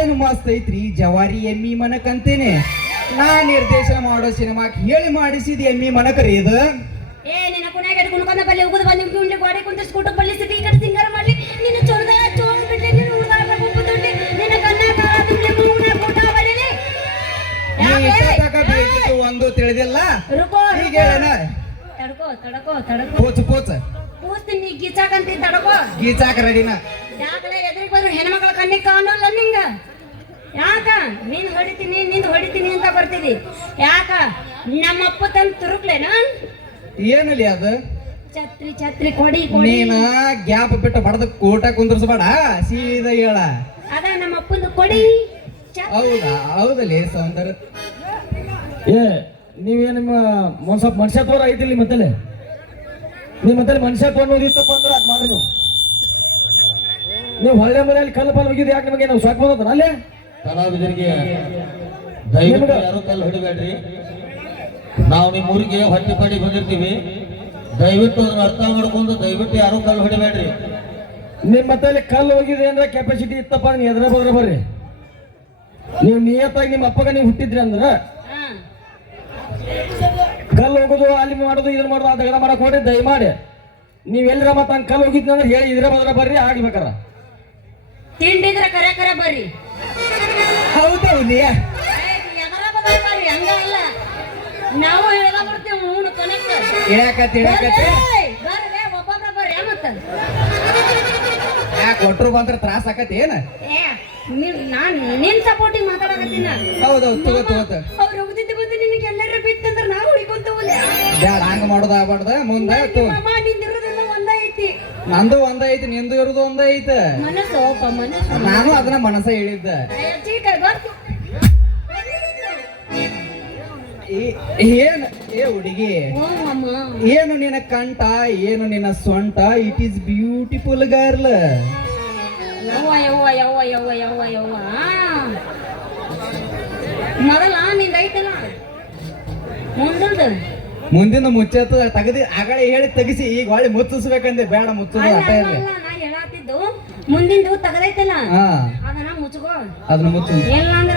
ಏನು ಮಸ್ತ್ ಐತ್ರಿ? ಜವಾರಿ ಎಮ್ಮಿ ಮನಕ್ ಅಂತೇನೆ. ನಾ ನಿರ್ದೇಶನ ಮಾಡೋ ಸಿನಿಮಾ ಹೇಳಿ ಮಾಡಿಸಿದ ಎಮ್ಮಿ ಮನಕ್ ರೀ ಇದು. ಏ ನಿನ್ನ ಕುಣ್ಯಾಗ ಬಲ್ಲಿ ಬಂದು ಉಂಡಿ ಗೋಡೆ ಕುಂತ ಸ್ಕೂಟರ್ ಬಲ್ಲಿ ಸಿಟಿ ಈ ಕಡೆ ಸಿಂಗಾರ ಮಾಡ್ಲಿ. ನಿನ್ನ ಚೊಡ್ದ ಚೋಳ ಬಿಡ್ಲಿ ನಿನ್ನ ಹುಡುಗಾರ ಗುಂಪು ದುಡ್ಲಿ. ನಿನ್ನ ಗನ್ನ ಕಾಲ ಬಿಡ್ಲಿ ಮೂನ ಕೂಟ ಬಲಿಲಿ ನೀ ಒಂದು ತಿಳಿದಿಲ್ಲ? ಈಗ ಹೇಳೇನ ತಡ್ಕೋ ತಡಕೋ ತಡಕೋ. ಪೋಚ್ ಪೋಚ. ಕೂಸ್ತಿ ನೀ ಗೀಚಾಕಂತಿ ತಡಕೋ. ಗೀಚಾಕ್ ರೆಡಿನ ಯಾಕಲೆ ಎದುರಿಗೆ ಬಂದ್ರು ಹೆಣ್ಮಕ್ಳ ಕಣ್ಣಿಗೆ ಕಾಣಲ್ಲ ನಿಂಗ? ಯಾಕ? ನೀನ್ ಹೊಡಿತೀನಿ ನಿಂದ ಹೊಡಿತೀನಿ ಅಂತ ಬರ್ತೀವಿ ಯಾಕ? ನಮ್ಮಪ್ಪ ತಂದು ತುರುಕ್ಲೇನ ಏನಲ್ಲಿ ಅದು? ಛತ್ರಿ ಛತ್ರಿ ಕೊಡಿ ಕೊಡಿ. ನೀನ ಗ್ಯಾಪ್ ಬಿಟ್ಟು ಬಡದ ಕೋಟ ಕುಂದ್ರಸ್ಬೇಡ ಸೀದಾ ಹೇಳ. ಅದ ನಮ್ಮ ಅಪ್ಪಂದು ಕೊಡಿ ಹೌದಾ? ಹೌದಲ್ಲಿ ಸೌಂದರ್ಯ. ಏ ನೀವೇ ನಿಮ್ಮ ಒಂದ್ ಸ್ವಲ್ಪ ಮನುಷ್ಯತ್ವ ಐತಿಲ್ಲ ನಿಮ್ಮ ಮತ್ತಲೆ? ನಿಮ್ಮ ಮತ್ತೆ ಮನುಷ್ಯತ್ವ ಅನ್ನೋದಿತ್ತಪ್ಪ ಅಂದ್ರೆ ಅದು ಮಾಡಿ ನೀವು. ನೀವು ಹೊಳ್ಳೆ ಮನೆಯಲ್ಲಿ ಕಲ್ಲು ಪಲ್ ಹೋಗಿದ್ದು ಯಾಕೆ ನಿಮಗೆ ನಾವು ಸಾಕು ಬಂದದ ಅಲ್ಲೇ? ಕಲಾವಿದರಿಗೆ ದಯವಿಟ್ಟು ಯಾರು ಕಲ್ಲು ಹೊಡಿಬೇಡ್ರಿ. ನಾವು ನಿಮ್ಮ ಊರಿಗೆ ಹೊಟ್ಟೆ ಪಾಡಿ ಬಂದಿರ್ತೀವಿ. ದಯವಿಟ್ಟು ಅದನ್ನ ಅರ್ಥ ಮಾಡ್ಕೊಂಡು ದಯವಿಟ್ಟು ಯಾರು ಕಲ್ಲು ಹೊಡಿಬೇಡ್ರಿ. ನಿಮ್ಮ ಮತ್ತಲ್ಲಿ ಕಲ್ಲು ಹೋಗಿದೆ ಅಂದ್ರೆ ಕೆಪಾಸಿಟಿ ಇತ್ತಪ್ಪ ನೀವು ಎದ್ರ ಬದ್ರ ಬರ್ರಿ. ನೀವು ನಿಯತ್ತಾಗಿ ನಿಮ್ಮ ಅಪ್ಪಗ ನೀವು ಹುಟ್ಟಿದ್ರಿ ಅಂದ್ರ. ಕಲ್ಲು ಹೋಗೋದು ಅಲ್ಲಿ ಮಾಡೋದು ಇದನ್ನ ಮಾಡೋದು ಆ ದಗಡ ಮಾಡಕ್ ಹೋಗಿ ದಯಮಾಡಿ. ನೀವು ಎಲ್ಲರ ಮತ್ತೆ ಹಂಗೆ ಕಲ್ಲು ಹೋಗಿದ್ನ ಅಂದ್ರೆ ಹೇಳಿ ಇದ್ರ ಬದ್ರ ಬರ್ರಿ ಆಗ್ಬೇಕಾರ. ತಿಂಡಿದ್ರ ಕರೆ ಕರೆ ಬರ್ರಿ. ಹೌದೌ ಏ, ಎದರ ಬದಲ ಹಂಗ ಅಲ್ಲ. ನಾವು ಹೇಳ ಬರ್ತೀವಿ ಮೂನು ಕನೆಕ್ಟ್ ಹೇಳಕತ್ತಿ ಹೇಳಕತ್ತಿ. ಬರ್ರಿ ಒಬ್ಬೊಬ್ರ ಬರ್ರಿ ಮತ್ತ? ಯಾಕೆ ಒಟ್ರು ಬಂದ್ರೆ ತ್ರಾಸ ಆಕತಿ ಏನ? ನಾನು ನೀನ್ ನಾನ್ ನಿನ್ ಸಪೋರ್ಟಿಗೆ ಮಾತಾಡಕತ್ತೀನ. ಹೌದೌದು ತಗೋ ತಗೋ. ಅವ್ರು ಬ್ಯಾಡ ಹಂಗ ಮಾಡೋದು ಆಗ್ಬಾರ್ದ? ಮುಂದ ನಿಂದಿರೋದೆಲ್ಲ ಒಂದ ಐತಿ. ನಂದು ಒಂದ ಐತಿ ನಿಂದು ಇರೋದು ಒಂದ ಐತ. ಮನಸ್ಸು ಒಪ್ಪ ಮನಸ್ಸು. ನಾನು ಅದನ್ನ ಮನಸ್ಸ ಹೇಳಿದ್ದೆ. ಏ, ಚೀಟ ಗೊತ್ತು ಈ- ಏನ್ ಏ ಹುಡುಗಿ. ಓ ಏನು ನಿನ್ನ ಕಂಠ ಏನು ನಿನ್ನ ಸೊಂಟ ಇಟ್ ಈಸ್ ಬ್ಯೂಟಿಫುಲ್ ಗರ್ಲ್ ಯವ್ವ ಯವ್ವ ಯವ್ವ ಯವ್ವ ಯವ್ವ ಯವ್ವ. ಮೊದಲ ನಿಂದ ಐತಲ್ಲ? ಮುಂದಿನ ಮುಚ್ಚತ್ತ ತೆಗದಿ ಆಗಳೆ ಹೇಳಿ ತೆಗಿಸಿ ಈಗ ಹೊಳ್ಳಿ ಮುಚ್ಚಿಸ್ಬೇಕಂದೆ ಬೇಡ ಮುಚ್ಚೋದು ಅಲ್ಲ, ಅಟ ಅಲ್ಲ, ಇರ್ಲಿ ಅಲ್ಲ, ನಾ ಹೇಳತ್ತಿದ್ದು ಮುಂದಿಂದು ತಗದೈತಲ್ಲ ಹಾ. ಅದನ್ನ ಮುಚ್ಕೋ. ಅದನ್ನ ಮುಚ್ಚು. ಇಲ್ಲ ಅಂದ್ರೆ